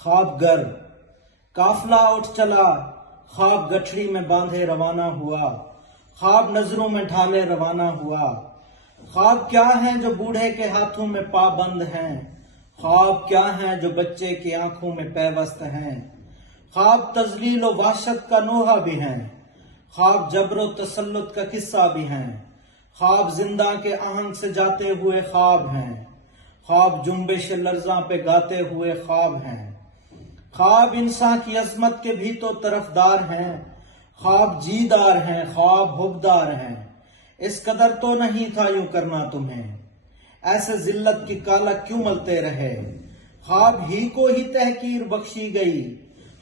ख्वाबगर काफिला उठ चला, ख्वाब गठड़ी में बांधे रवाना हुआ, ख्वाब नजरों में ढाले रवाना हुआ। ख्वाब क्या हैं जो बूढ़े के हाथों में पाबंद हैं, ख्वाब क्या हैं जो बच्चे की आंखों में पैवस्त हैं। ख्वाब तजलील व वहशत का नोहा भी हैं, ख्वाब जबरो तसल्लुत का किस्सा भी हैं। ख्वाब जिंदा के आहंग से जाते हुए ख्वाब हैं, ख्वाब जुम्बिश लर्जा पे गाते हुए ख्वाब हैं। ख्वाब इंसान की अजमत के भी तो तरफदार हैं, ख्वाब जीदार हैं, ख्वाब हुबदार हैं। इस कदर तो नहीं था यूं करना तुम्हें, ऐसे जिल्लत की काला क्यों मलते रहे। ख्वाब ही को ही तहकीर बख्शी गई,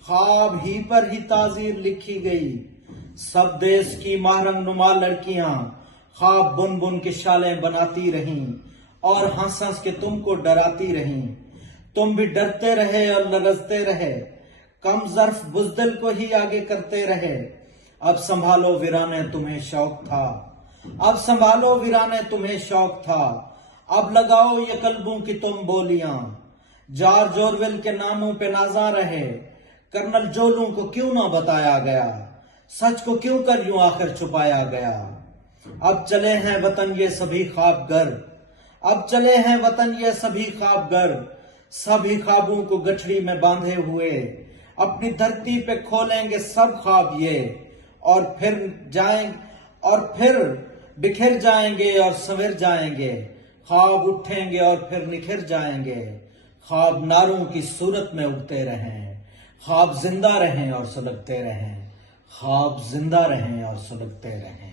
ख्वाब ही पर ही ताजीर लिखी गई। सब देश की महरंग नुमा लड़कियां ख्वाब बुन बुन के शालें बनाती रहीं, और हंस हंस के तुमको डराती रहीं। तुम भी डरते रहे और लरजते रहे, कम जर्फ बुजदिल को ही आगे करते रहे। अब संभालो वीराने तुम्हें शौक था, अब संभालो वीराने तुम्हें शौक था। अब लगाओ ये कल्बों की तुम बोलियां, जॉर्ज ऑरवेल के नामों पे नाजा रहे। कर्नल जोलू को क्यों ना बताया गया, सच को क्यों कर यूं आखिर छुपाया गया। अब चले हैं वतन ये सभी ख्वाबगर, अब चले हैं वतन ये सभी ख्वाबगर। सभी ख्वाबों को गठड़ी में बांधे हुए, अपनी धरती पे खोलेंगे सब ख्वाब ये। और फिर बिखर जाएंगे और सवेर जाएंगे, ख्वाब उठेंगे और फिर निखर जाएंगे। ख्वाब नारों की सूरत में उगते रहें, ख्वाब जिंदा रहें और सुलगते रहें, ख्वाब जिंदा रहें और सुलगते रहें।